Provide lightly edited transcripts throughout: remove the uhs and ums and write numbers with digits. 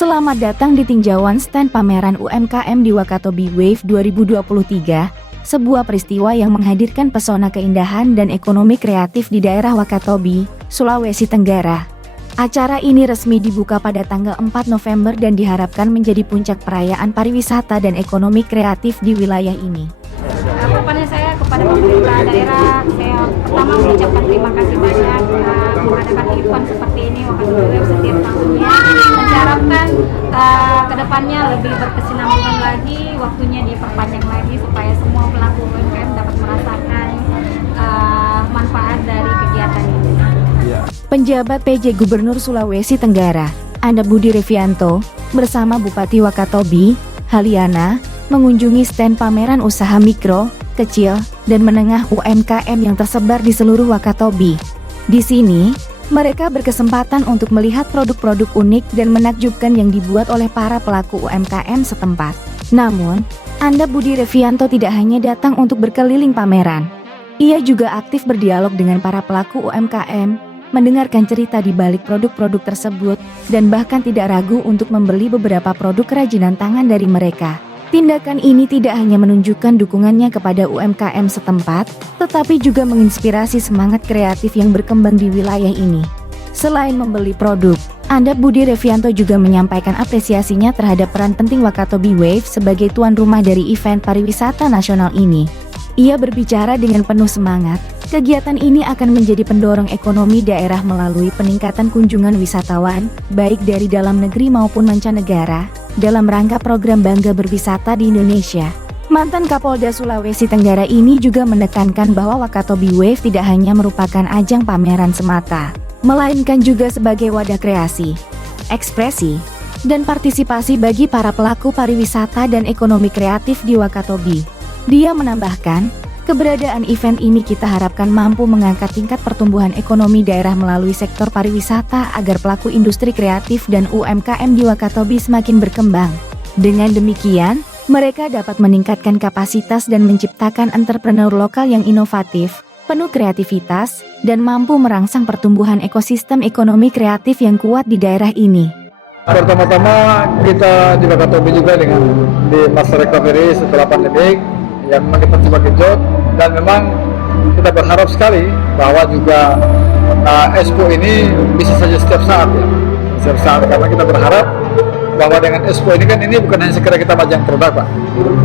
Selamat datang di tinjauan stand pameran UMKM di Wakatobi Wave 2023, sebuah peristiwa yang menghadirkan pesona keindahan dan ekonomi kreatif di daerah Wakatobi, Sulawesi Tenggara. Acara ini resmi dibuka pada tanggal 4 November dan diharapkan menjadi puncak perayaan pariwisata dan ekonomi kreatif di wilayah ini. Harapannya saya kepada pemerintah daerah, saya pertama mengucapkan terima kasih banyak mengadakan event seperti ini Wakatobi Wave setiap tahunnya. Saya harapkan kedepannya lebih berkesinambungan lagi, waktunya diperpanjang lagi supaya semua pelaku UMKM dapat merasakan manfaat dari kegiatan ini. Penjabat PJ Gubernur Sulawesi Tenggara, Anda Budi Revianto, bersama Bupati Wakatobi, Haliana, mengunjungi stand pameran usaha mikro, kecil, dan menengah UMKM yang tersebar di seluruh Wakatobi. Di sini, mereka berkesempatan untuk melihat produk-produk unik dan menakjubkan yang dibuat oleh para pelaku UMKM setempat. Namun, Anda Budi Revianto tidak hanya datang untuk berkeliling pameran. Ia juga aktif berdialog dengan para pelaku UMKM, mendengarkan cerita di balik produk-produk tersebut, dan bahkan tidak ragu untuk membeli beberapa produk kerajinan tangan dari mereka. Tindakan ini tidak hanya menunjukkan dukungannya kepada UMKM setempat, tetapi juga menginspirasi semangat kreatif yang berkembang di wilayah ini. Selain membeli produk, Anda Budi Revianto juga menyampaikan apresiasinya terhadap peran penting Wakatobi Wave sebagai tuan rumah dari event pariwisata nasional ini. Ia berbicara dengan penuh semangat, kegiatan ini akan menjadi pendorong ekonomi daerah melalui peningkatan kunjungan wisatawan, baik dari dalam negeri maupun mancanegara, dalam rangka program Bangga Berwisata di Indonesia. Mantan Kapolda Sulawesi Tenggara ini juga menekankan bahwa Wakatobi Wave tidak hanya merupakan ajang pameran semata, melainkan juga sebagai wadah kreasi, ekspresi, dan partisipasi bagi para pelaku pariwisata dan ekonomi kreatif di Wakatobi. Dia menambahkan, keberadaan event ini kita harapkan mampu mengangkat tingkat pertumbuhan ekonomi daerah melalui sektor pariwisata agar pelaku industri kreatif dan UMKM di Wakatobi semakin berkembang. Dengan demikian, mereka dapat meningkatkan kapasitas dan menciptakan entrepreneur lokal yang inovatif, penuh kreativitas, dan mampu merangsang pertumbuhan ekosistem ekonomi kreatif yang kuat di daerah ini. Pertama-tama kita di Wakatobi juga dengan di masa recovery setelah pandemi yang memang kita coba genjot, dan memang kita berharap sekali bahwa juga Expo ini bisa saja setiap saat ya, setiap saat, karena kita berharap bahwa dengan Expo ini kan ini bukan hanya sekedar kita majang produk Pak,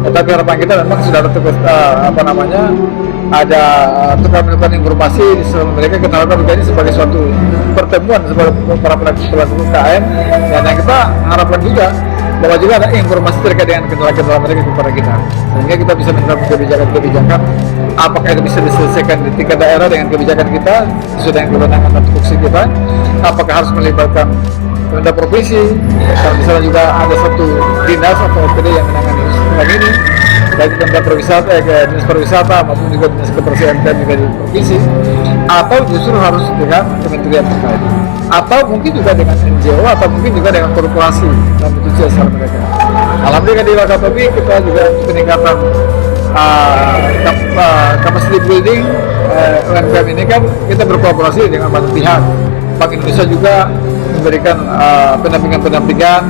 tetapi harapan kita memang sudah ada ada tukar menukar informasi di seluruh mereka. Kita harapkan juga ini sebagai suatu pertemuan sebagai para pelaku UMKM, dan yang kita harapkan juga bahwa juga ada informasi terkait dengan kendala-kendala mereka kepada kita, sehingga kita bisa menerapkan kebijakan apakah itu bisa diselesaikan di tingkat daerah dengan kebijakan kita sesuai dengan kewenangan dan tupoksi kita, apakah harus melibatkan pemerintah provinsi, dan misalnya juga ada satu dinas atau OPD yang menangani hal ini, baik Kementerian Pariwisata, Dinas Pariwisata maupun juga Dinas Kebersihan juga di provinsi, atau justru harus dengan kementerian terkait, atau mungkin juga dengan NGO, atau mungkin juga dengan korporasi dan institusi asal mereka. Alhamdulillah di Wakatobi kita juga peningkatan capacity building UMKM ini kan kita berkolaborasi dengan banyak pihak. Bank Indonesia juga memberikan pendampingan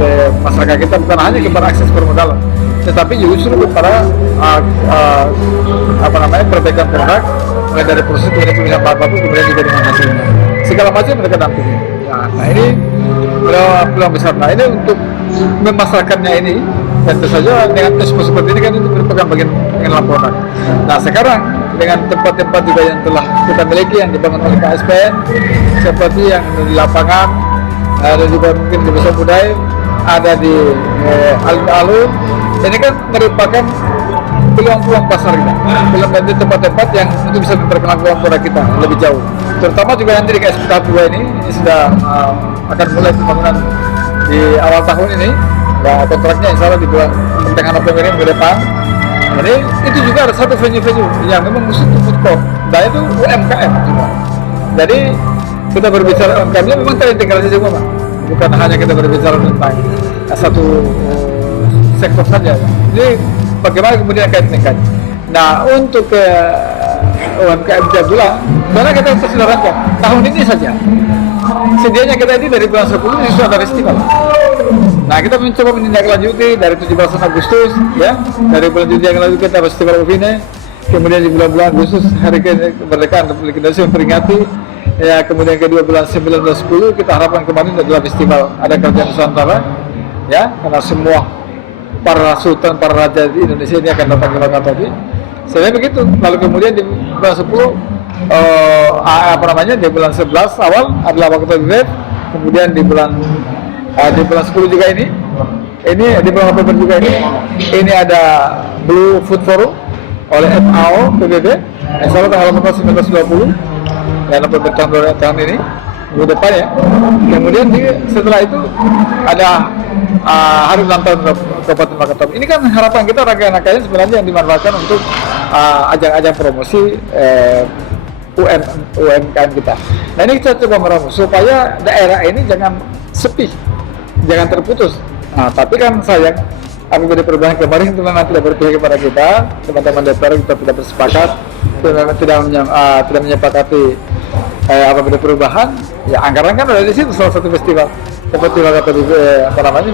ke masyarakat kita, bukan hanya kepada akses permodalan, tetapi justru kepada perbaikan produk, mulai dari proses pemilihan bahan baku kemudian juga dengan hasilnya, segala macam mereka dampingi. Nah ini peluang besar. Nah ini untuk memasarkannya ini, tentu saja dengan Expo seperti ini kan itu merupakan bagian pengenalan produk. Nah sekarang dengan tempat-tempat juga yang telah kita miliki yang dibangun oleh KSPN, seperti yang di lapangan, ada juga mungkin di Desa Budaya, ada di alun-alun, ini kan merupakan peluang-peluang pasar kita, belum tentu tempat-tempat yang itu bisa memperkenalkan produk kita lebih jauh. Terutama juga nanti di KSP tahap 2 ini sudah akan mulai pembangunan di awal tahun ini, ya kontraknya insya Allah di bulan pertengahan November ini ke depan. Jadi itu juga ada satu venue-venue yang memang khusus untuk food court, dan itu UMKM juga. Jadi kita berbicara UMKM-nya memang terintegrasi semua Pak, bukan hanya kita berbicara tentang satu sektor saja. Jadi bagaimana kemudian kaitan. Nah untuk UMKM tiap bulan, karena kita sudah rancang tahun ini saja. Sedianya kita ini dari bulan 10 ini sudah ada festival. Nah, kita mencoba menindaklanjuti dari 17 Agustus, ya, dari bulan Juli yang lalu kita Festival Uvine, kemudian di bulan-bulan Agustus hari kemerdekaan Republik Indonesia memperingati, ya, kemudian kedua bulan 9 dan 10 kita harapkan kemarin adalah festival ada kerajaan Nusantara, ya, karena semua para sultan, para raja di Indonesia ini akan datang ke Wakatobi. Sehingga begitu. Lalu kemudian di bulan 10 di bulan 11 awal adalah Wakatobi Wave. Kemudian di bulan 10 juga ini di bulan November juga ini ada Blue Food Forum oleh FAO PBB. Insya Allah tanggal 1920 dan November tahun ini minggu depan, ya. Kemudian setelah itu ada hari ulang tahun Kabupaten Wakatobi. Ini kan harapan kita rangkaian-rangkaian sebenarnya yang dimanfaatkan untuk ajang-ajang promosi UMKM kita. Nah, ini kita coba meramu supaya daerah ini jangan sepi, jangan terputus. Nah, tapi kan sayang APBD perubahan kemarin itu memang tidak berpihak kepada kita, teman-teman DPR kita tidak bersepakat, tidak menyepakati APBD perubahan. Ya, anggaran kan ada di situ, salah satu festival seperti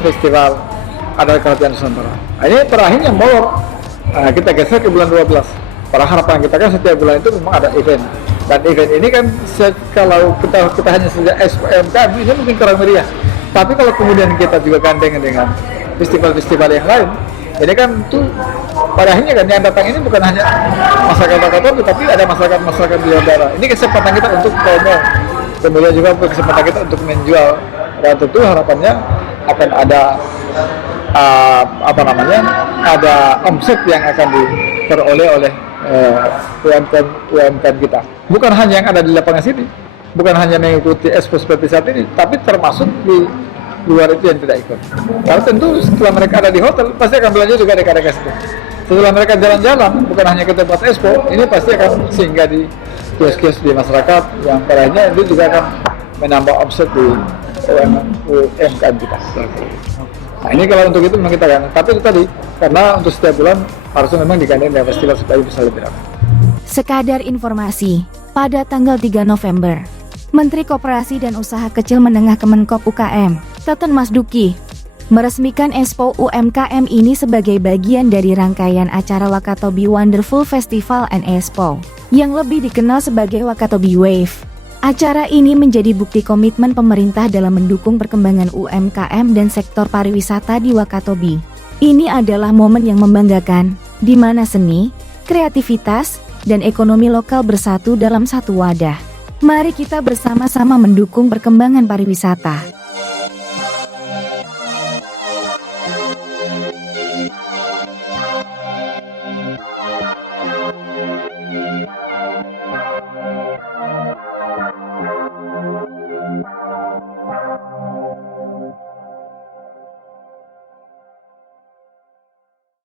festival ada kerajaan Nusantara. Nah, ini terakhir yang molor. Nah, kita geser ke bulan 12. Para harapan kita kan setiap bulan itu memang ada event. Dan event ini kan kalau kita hanya saja UMKM ini mungkin kurang meriah. Tapi kalau kemudian kita juga gandeng dengan festival-festival yang lain, ini kan tuh pada akhirnya kan yang datang ini bukan hanya masyarakat Wakatobi, tapi ada masyarakat di luar daerah. Ini kesempatan kita untuk promo, kemudian juga kesempatan kita untuk menjual. Dan tentu harapannya akan ada ada omset yang akan diperoleh oleh UMKM kita. Bukan hanya yang ada di lapangan sini, bukan hanya mengikuti expo seperti saat ini, tapi termasuk di luar itu yang tidak ikut. Karena tentu setelah mereka ada di hotel, pasti akan belanja juga di dekat situ. Setelah mereka jalan-jalan, bukan hanya ke tempat expo, ini pasti akan singgah di kios-kios di masyarakat yang parahnya itu juga akan menambah omset di UMKM kita. Nah, ini kalau untuk itu memang kita kan, tapi itu tadi karena untuk setiap bulan harusnya memang digandeng dengan festival supaya bisa lebih ramai. Sekadar informasi, pada tanggal 3 November, Menteri Koperasi dan Usaha Kecil Menengah Kemenkop UKM, Teten Mas Duki, meresmikan Expo UMKM ini sebagai bagian dari rangkaian acara Wakatobi Wonderful Festival and Expo, yang lebih dikenal sebagai Wakatobi Wave. Acara ini menjadi bukti komitmen pemerintah dalam mendukung perkembangan UMKM dan sektor pariwisata di Wakatobi. Ini adalah momen yang membanggakan, di mana seni, kreativitas, dan ekonomi lokal bersatu dalam satu wadah. Mari kita bersama-sama mendukung perkembangan pariwisata.